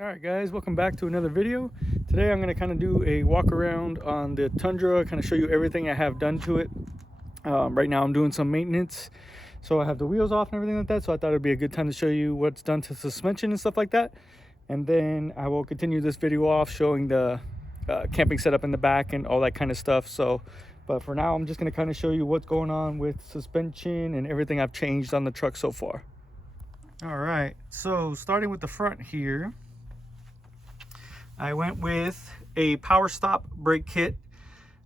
All right, guys, welcome back to another video. Today I'm going to kind of do a walk around on the Tundra, kind of show you everything I have done to it. Right now I'm doing some maintenance, so I have the wheels off and everything like that, so I thought it'd be a good time to show you what's done to suspension and stuff like that. And then I will continue this video off showing the camping setup in the back and all that kind of stuff. But for now I'm just going to kind of show you what's going on with suspension and everything I've changed on the truck so far. All right, so starting with the front here, I went with a power stop brake kit.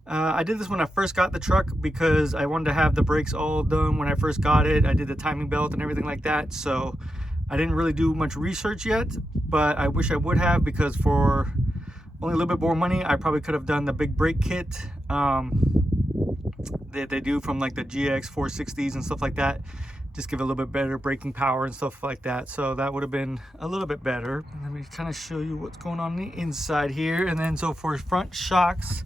I did this when I first got the truck because I wanted to have the brakes all done when I first got it. I did the timing belt and everything like that, so I didn't really do much research yet, but I wish I would have, because for only a little bit more money I probably could have done the big brake kit that they do from like the GX 460s and stuff like that. Just give it a little bit better braking power and stuff like that, so that would have been a little bit better. Let me kind of show you what's going on the inside here. And then so for front shocks,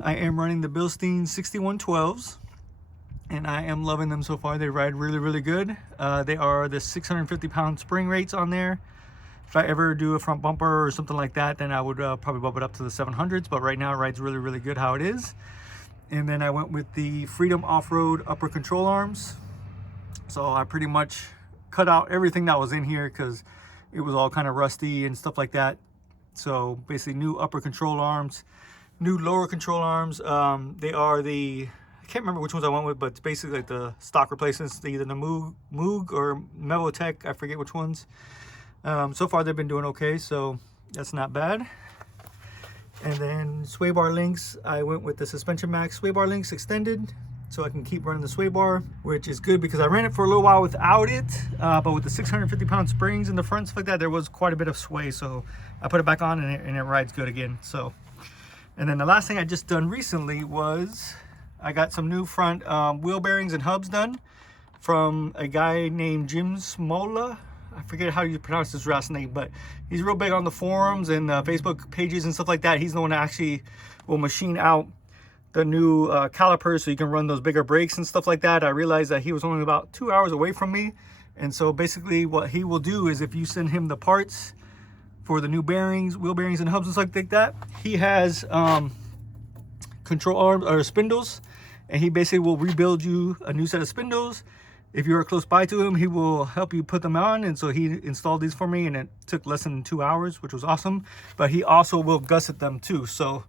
I am running the Bilstein 6112s, and I am loving them so far. They ride really good. They are the 650-pound spring rates on there. If I ever do a front bumper or something like that, then I would probably bump it up to the 700s, but right now it rides really good how it is. And then I went with the Freedom Off-Road upper control arms. So I pretty much cut out everything that was in here because it was all kind of rusty and stuff like that. So basically new upper control arms, new lower control arms. They are the, I can't remember which ones I went with, but it's basically like the stock replacements, either the Moog or Mevotech, I forget which ones. So far they've been doing okay, so that's not bad. And then sway bar links, I went with the Suspension Max sway bar links extended, so I can keep running the sway bar, which is good because I ran it for a little while without it, but with the 650-pound springs in the front, stuff like that, there was quite a bit of sway, so I put it back on and it rides good again. So, and then the last thing I just done recently was I got some new front wheel bearings and hubs done from a guy named Jim Smola. I forget how you pronounce his last name, but he's real big on the forums and Facebook pages and stuff like that. He's the one that actually will machine out the new calipers so you can run those bigger brakes and stuff like that. I realized that he was only about 2 hours away from me, and so basically what he will do is if you send him the parts for the new bearings, wheel bearings and hubs and stuff like that, he has control arms or spindles, and he basically will rebuild you a new set of spindles. If you're close by to him, he will help you put them on, and so he installed these for me, and it took less than 2 hours, which was awesome. But he also will gusset them too, so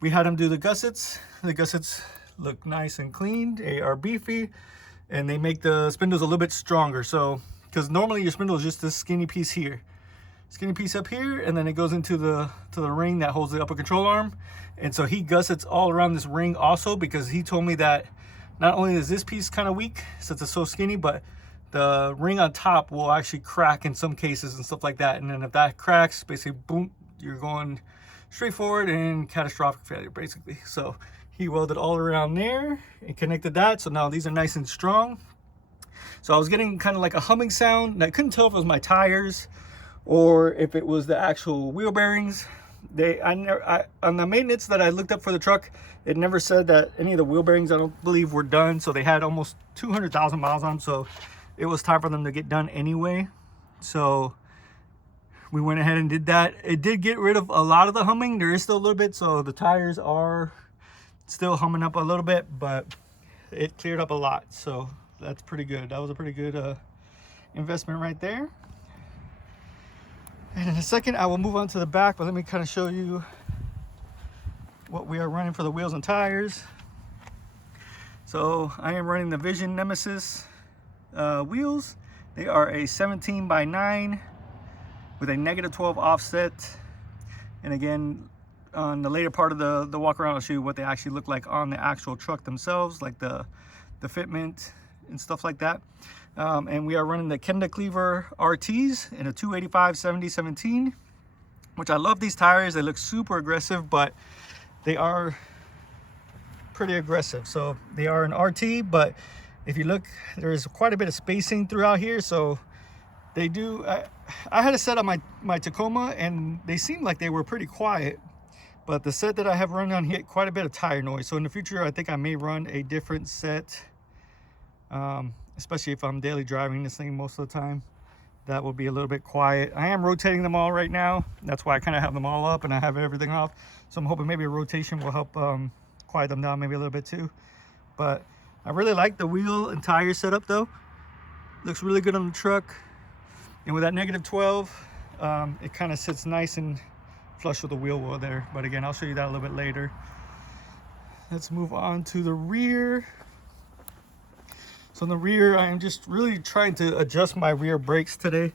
we had him do the gussets. The gussets look nice and clean. They are beefy, and they make the spindles a little bit stronger. So, because normally your spindle is just this skinny piece here, skinny piece up here, and then it goes into the ring that holds the upper control arm. And so he gussets all around this ring also, because he told me that not only is this piece kind of weak since it's so skinny, but the ring on top will actually crack in some cases and stuff like that. And then if that cracks, basically boom, you're going straightforward and catastrophic failure basically. So he welded all around there and connected that, so now these are nice and strong. So I was getting kind of like a humming sound, and I couldn't tell if it was my tires or if it was the actual wheel bearings. On the maintenance that I looked up for the truck, it never said that any of the wheel bearings, I don't believe, were done. So they had almost 200,000 miles on them, so it was time for them to get done anyway. So we went ahead and did that. It did get rid of a lot of the humming. There is still a little bit, so the tires are still humming up a little bit, but it cleared up a lot, so that's pretty good. That was a pretty good investment right there. And in a second I will move on to the back, but let me kind of show you what we are running for the wheels and tires. So I am running the Vision Nemesis wheels. They are a 17x9 with a -12 offset. And again, on the later part of the walk around, I'll show you what they actually look like on the actual truck themselves, like the fitment and stuff like that. And we are running the Kenda Cleaver RTs in a 285/70/17, which I love these tires. They look super aggressive, but they are pretty aggressive. So they are an RT, but if you look, there's quite a bit of spacing throughout here. So they do, I had a set on my Tacoma, and they seemed like they were pretty quiet, but the set that I have run on here, quite a bit of tire noise. So in the future, I think I may run a different set, especially if I'm daily driving this thing most of the time. that will be a little bit quiet. I am rotating them all right now. That's why I kind of have them all up and I have everything off. So I'm hoping maybe a rotation will help quiet them down maybe a little bit too. But I really like the wheel and tire setup though. Looks really good on the truck. And with that -12, it kind of sits nice and flush with the wheel well there. But again, I'll show you that a little bit later. Let's move on to the rear. So in the rear, I am just really trying to adjust my rear brakes today.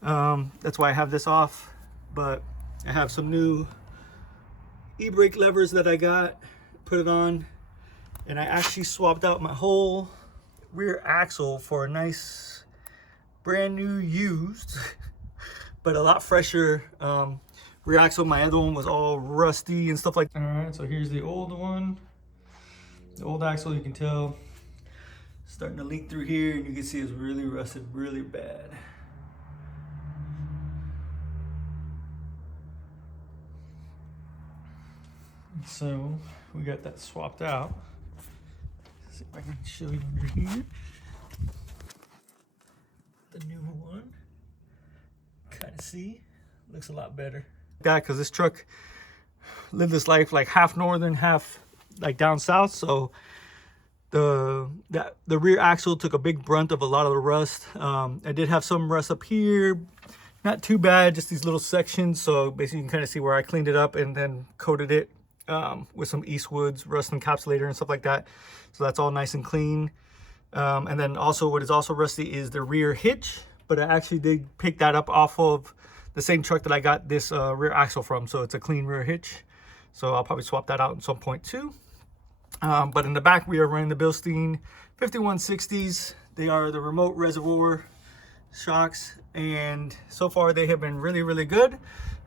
That's why I have this off, but I have some new e-brake levers that I got, put it on, and I actually swapped out my whole rear axle for a nice brand new used, but a lot fresher rear axle. My other one was all rusty and stuff like that. All right, so here's the old one. The old axle, you can tell, starting to leak through here, and you can see it's really rusted really bad. So we got that swapped out. Let's see if I can show you under here. The new one. Kind of see, looks a lot better. Because this truck lived this life like half northern, half like down south, so the rear axle took a big brunt of a lot of the rust. I did have some rust up here, not too bad, just these little sections. So basically you can kind of see where I cleaned it up and then coated it with some Eastwood's rust encapsulator and stuff like that. So that's all nice and clean. And then also what is also rusty is the rear hitch, but I actually did pick that up off of the same truck that I got this rear axle from. So it's a clean rear hitch. So I'll probably swap that out at some point too. But in the back, we are running the Bilstein 5160s. They are the remote reservoir shocks, and so far they have been really, really good.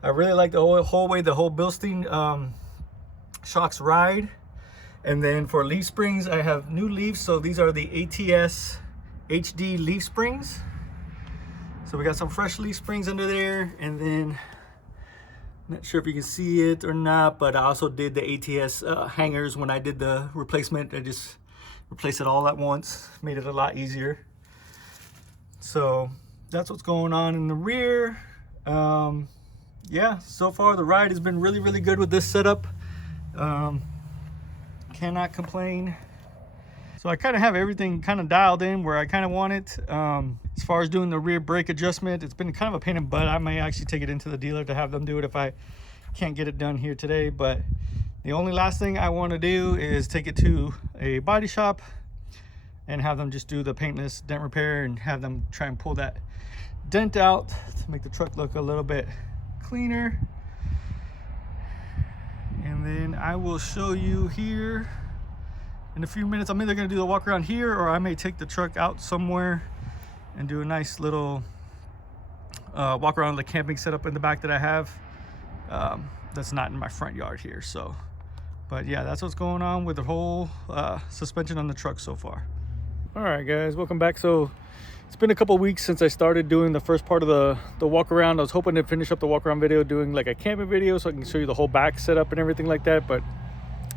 I really like the whole way the whole Bilstein shocks ride. And then for leaf springs, I have new leaves. So these are the ATS HD leaf springs. So we got some fresh leaf springs under there, and then not sure if you can see it or not, but I also did the ATS hangers when I did the replacement. I just replaced it all at once, made it a lot easier. So that's what's going on in the rear. Yeah, so far the ride has been really, really good with this setup. Cannot complain. So I kind of have everything kind of dialed in where I kind of want it. As far as doing the rear brake adjustment, it's been kind of a pain in the butt. I may actually take it into the dealer to have them do it if I can't get it done here today. But the only last thing I want to do is take it to a body shop and have them just do the paintless dent repair and have them try and pull that dent out to make the truck look a little bit cleaner. And then I will show you here in a few minutes. I'm either going to do the walk around here, or I may take the truck out somewhere and do a nice little walk around the camping setup in the back that I have. That's not in my front yard here. So, but yeah, that's what's going on with the whole suspension on the truck so far. All right, guys, welcome back. So it's been a couple weeks since I started doing the first part of the walk around. I was hoping to finish up the walk around video doing like a camping video so I can show you the whole back setup and everything like that, but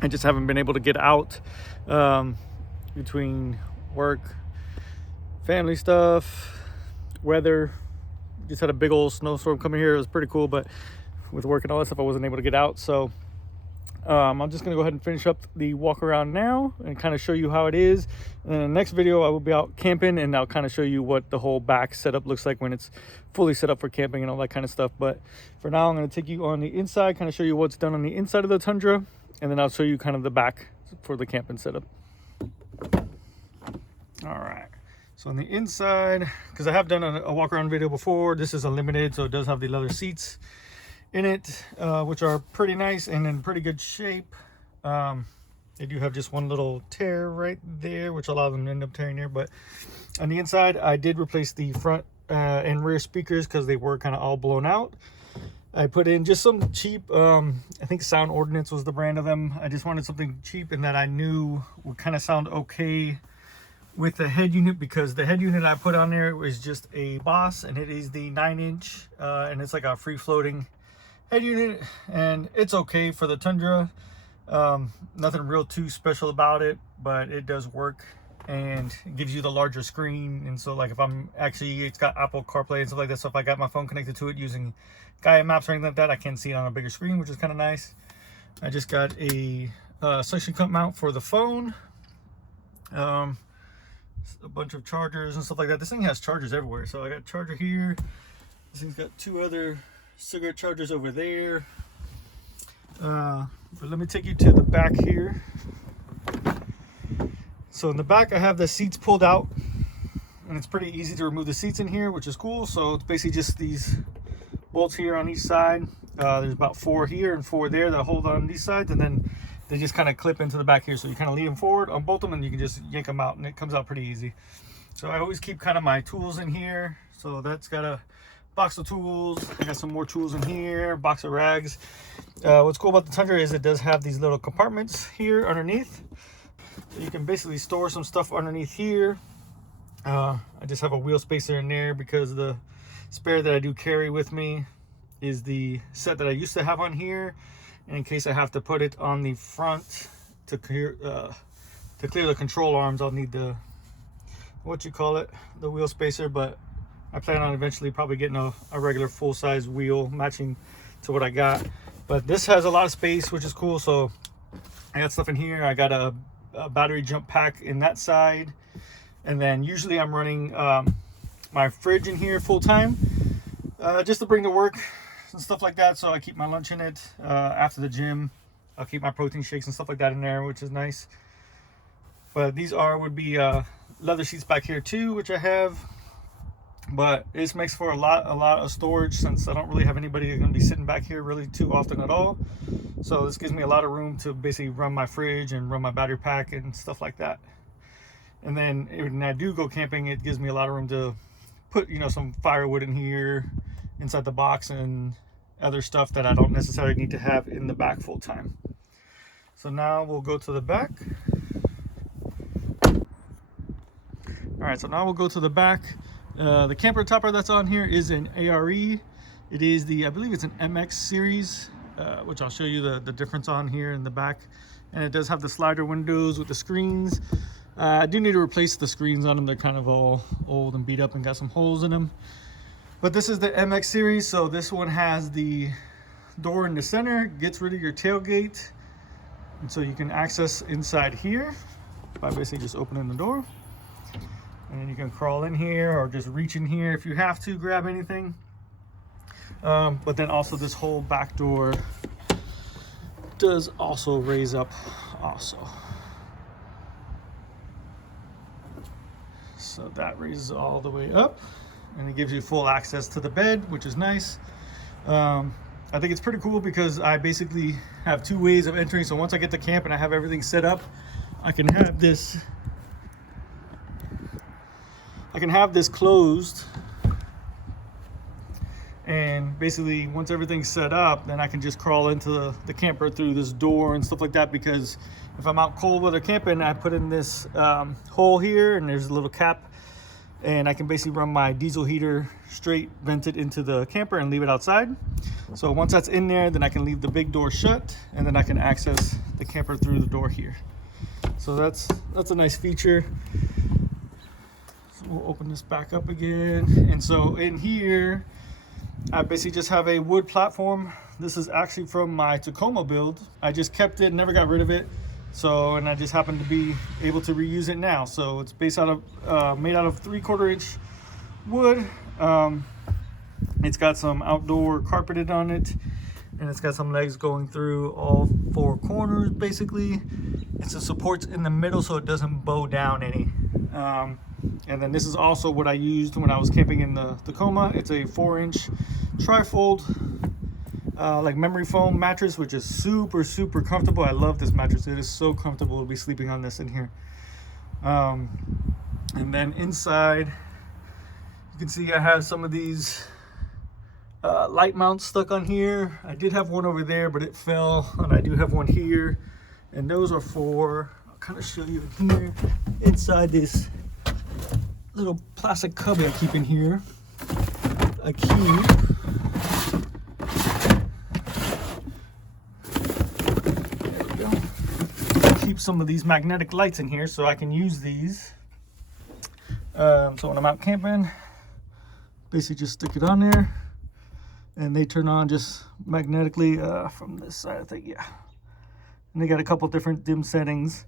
I just haven't been able to get out between work, family stuff, weather. Just had a big old snowstorm coming here. It was pretty cool, but with work and all that stuff, I wasn't able to get out. So I'm just gonna go ahead and finish up the walk around now and kind of show you how it is. And in the next video, I will be out camping and I'll kind of show you what the whole back setup looks like when it's fully set up for camping and all that kind of stuff. But for now, I'm gonna take you on the inside, kind of show you what's done on the inside of the Tundra, and then I'll show you kind of the back for the camping setup. All right, so on the inside, because I have done a walk around video before, this is a limited, so it does have the leather seats in it, which are pretty nice and in pretty good shape. They do have just one little tear right there, which a lot of them end up tearing there. But on the inside, I did replace the front and rear speakers because they were kind of all blown out. I put in just some cheap, I think Sound Ordnance was the brand of them. I just wanted something cheap and that I knew would kind of sound okay with the head unit, because the head unit I put on there was just a Boss, and it is the 9-inch, and it's like a free floating head unit, and it's okay for the Tundra. Nothing real too special about it, but it does work. and it gives you the larger screen. And so like if I'm actually, it's got Apple CarPlay and stuff like that, so if I got my phone connected to it using Gaia Maps or anything like that, I can see it on a bigger screen, which is kind of nice. I just got a suction cup mount for the phone, a bunch of chargers and stuff like that. This thing has chargers everywhere, so I got a charger here. This thing's got 2 other cigarette chargers over there. But let me take you to the back here. So in the back I have the seats pulled out, and it's pretty easy to remove the seats in here, which is cool. So it's basically just these bolts here on each side. There's about 4 here and 4 there that hold on these sides, and then they just kind of clip into the back here. So you kind of lean them forward on both of them, and you can just yank them out, and it comes out pretty easy. So I always keep kind of my tools in here. So that's got a box of tools. I got some more tools in here, box of rags. What's cool about the Tundra is it does have these little compartments here underneath. So you can basically store some stuff underneath here. I just have a wheel spacer in there because the spare that I do carry with me is the set that I used to have on here. And in case I have to put it on the front to clear the control arms, I'll need the, the wheel spacer. But I plan on eventually probably getting a regular full-size wheel matching to what I got. But this has a lot of space, which is cool. So I got stuff in here. I got a battery jump pack in that side, and then usually I'm running my fridge in here full time, just to bring to work and stuff like that. So I keep my lunch in it. After the gym, I'll keep my protein shakes and stuff like that in there, which is nice. But these would be leather seats back here too, which I have. But this makes for a lot of storage, since I don't really have anybody that's gonna be sitting back here really too often at all. So this gives me a lot of room to basically run my fridge and run my battery pack and stuff like that. And then when I do go camping, it gives me a lot of room to put, some firewood in here inside the box and other stuff that I don't necessarily need to have in the back full time. So now we'll go to the back. All right, so now we'll go to the back. The camper topper that's on here is an ARE. It is I believe it's an MX series, which I'll show you the difference on here in the back. And it does have the slider windows with the screens. I do need to replace the screens on them. They're kind of all old and beat up and got some holes in them. But this is the MX series, so this one has the door in the center, gets rid of your tailgate, and so you can access inside here by basically just opening the door. And then you can crawl in here or just reach in here if you have to grab anything. But then also this whole back door does also raise up also. So that raises all the way up, and it gives you full access to the bed, which is nice. I think it's pretty cool because I basically have 2 ways of entering. So once I get to camp and I have everything set up, I can have this closed, and basically once everything's set up, then I can just crawl into the camper through this door and stuff like that. Because if I'm out cold weather camping, I put in this hole here, and there's a little cap, and I can basically run my diesel heater straight vented into the camper and leave it outside. So once that's in there, then I can leave the big door shut, and then I can access the camper through the door here. So that's a nice feature. So we'll open this back up again. And so in here, I basically just have a wood platform. This is actually from my Tacoma build. I just kept it, never got rid of it. So, and I just happen to be able to reuse it now. So it's based out of, made out of 3/4 inch wood. It's got some outdoor carpeted on it, and it's got some legs going through all 4 corners basically. It's a supports in the middle so it doesn't bow down any. And then this is also what I used when I was camping in the Tacoma. It's a 4-inch trifold like memory foam mattress, which is super comfortable. I love this mattress. It is so comfortable to be sleeping on this in here. And then inside, you can see I have some of these light mounts stuck on here. I did have one over there, but it fell, and I do have one here, and those are for, I'll kind of show you in here, inside this little plastic cubby I keep in here. I keep keep some of these magnetic lights in here so I can use these. So when I'm out camping, basically just stick it on there and they turn on just magnetically from this side, I think, yeah. And they got a couple different dim settings.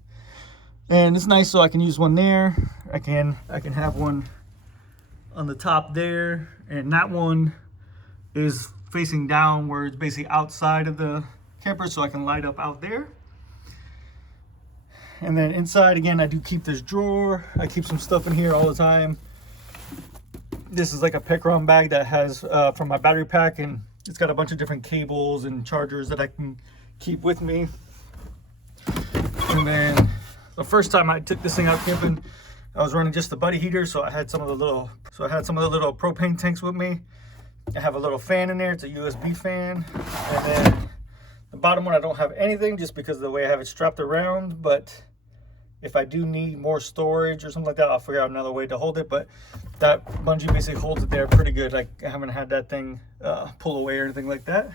And it's nice, so I can use one there. I can have one on the top there, and that one is facing down where it's basically outside of the camper, so I can light up out there. And then inside, again, I do keep this drawer. I keep some stuff in here all the time. This is like a pick-around bag that has from my battery pack, and it's got a bunch of different cables and chargers that I can keep with me. And then the first time I took this thing out camping, I was running just the buddy heater, so I had some of the little propane tanks with me. I have a little fan in there. It's a USB fan. And then the bottom one, I don't have anything just because of the way I have it strapped around. But if I do need more storage or something like that, I'll figure out another way to hold it. But that bungee basically holds it there pretty good. Like, I haven't had that thing pull away or anything like that.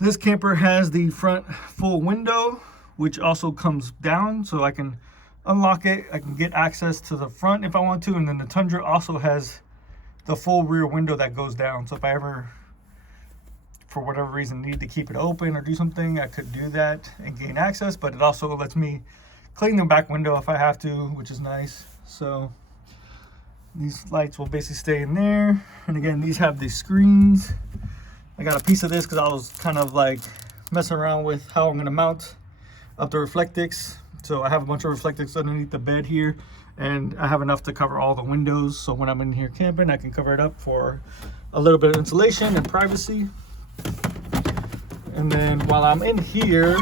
This camper has the front full window, which also comes down, so I can unlock it. I can get access to the front if I want to. And then the Tundra also has the full rear window that goes down. So if I ever, for whatever reason, need to keep it open or do something, I could do that and gain access. But it also lets me clean the back window if I have to, which is nice. So these lights will basically stay in there. And again, these have these screens. I got a piece of this because I was kind of like messing around with how I'm going to mount up the Reflectix. So I have a bunch of Reflectix underneath the bed here, and I have enough to cover all the windows. So when I'm in here camping, I can cover it up for a little bit of insulation and privacy. And then while I'm in here,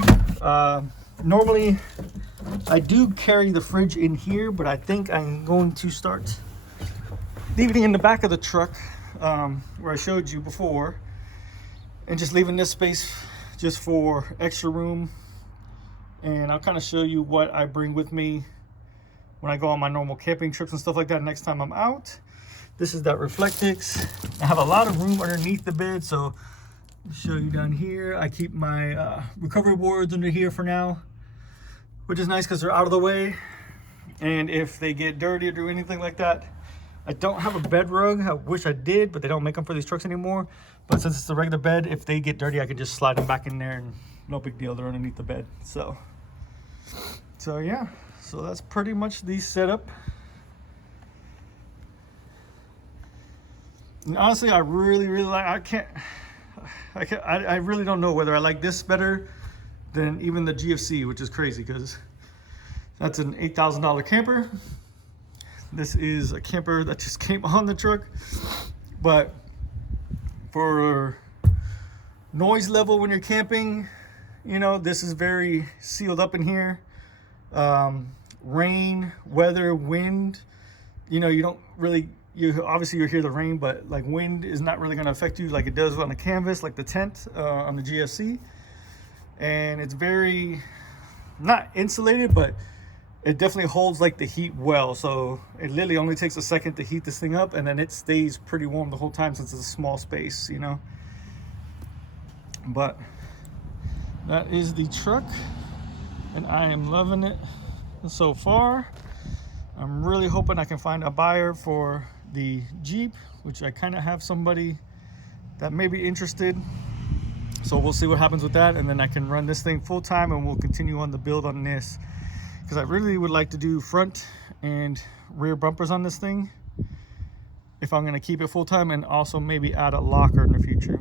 normally I do carry the fridge in here, but I think I'm going to start leaving it in the back of the truck where I showed you before, and just leaving this space just for extra room. And I'll kind of show you what I bring with me when I go on my normal camping trips and stuff like that next time I'm out. This is that Reflectix. I have a lot of room underneath the bed, so I'll show you down here. I keep my recovery boards under here for now, which is nice because they're out of the way. And if they get dirty or do anything like that, I don't have a bed rug. I wish I did, but they don't make them for these trucks anymore. But since it's a regular bed, if they get dirty, I can just slide them back in there and no big deal, they're underneath the bed. So yeah, so that's pretty much the setup. And honestly, I really like, I really don't know whether I like this better than even the GFC, which is crazy because that's an $8,000 camper. This is a camper that just came on the truck, but for noise level when you're camping, you know, this is very sealed up in here. Rain, weather, wind, you know, you don't really, obviously you hear the rain, but like wind is not really going to affect you like it does on the canvas, like the tent on the GFC. And it's very, not insulated, but it definitely holds like the heat well. So it literally only takes a second to heat this thing up, and then it stays pretty warm the whole time since it's a small space, you know. But that is the truck, and I am loving it so far. I'm really hoping I can find a buyer for the Jeep, which I kind of have somebody that may be interested. So we'll see what happens with that, and then I can run this thing full time, and we'll continue on the build on this, because I really would like to do front and rear bumpers on this thing if I'm going to keep it full time, and also maybe add a locker in the future.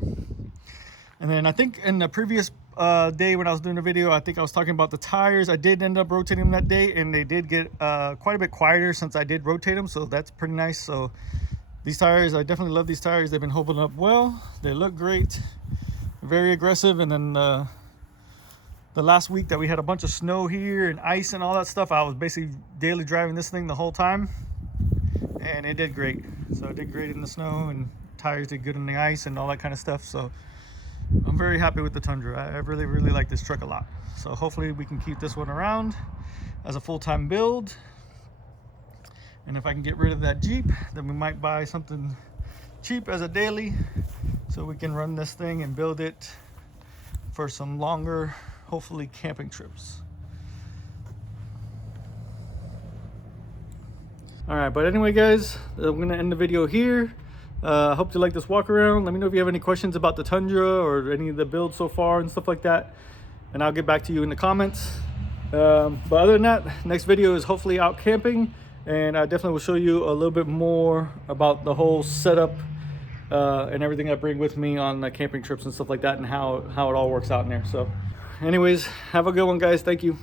And then I think in the previous day when I was doing the video, I think I was talking about the tires. I did end up rotating them that day, and they did get quite a bit quieter since I did rotate them, so that's pretty nice. So these tires, I definitely love these tires. They've been holding up well. They look great, very aggressive. And then the last week that we had a bunch of snow here and ice and all that stuff, I was basically daily driving this thing the whole time, and it did great. So it did great in the snow, and tires did good in the ice and all that kind of stuff. So I'm very happy with the Tundra. I really like this truck a lot. So hopefully we can keep this one around as a full-time build. And if I can get rid of that Jeep, then we might buy something cheap as a daily, so we can run this thing and build it for some longer, hopefully, camping trips. All right, but anyway, guys, I'm gonna end the video here. I hope you like this walk around. Let me know if you have any questions about the Tundra or any of the builds so far and stuff like that, and I'll get back to you in the comments. But other than that, next video is hopefully out camping, and I definitely will show you a little bit more about the whole setup and everything I bring with me on the camping trips and stuff like that, and how it all works out in there. So anyways, have a good one, guys. Thank you.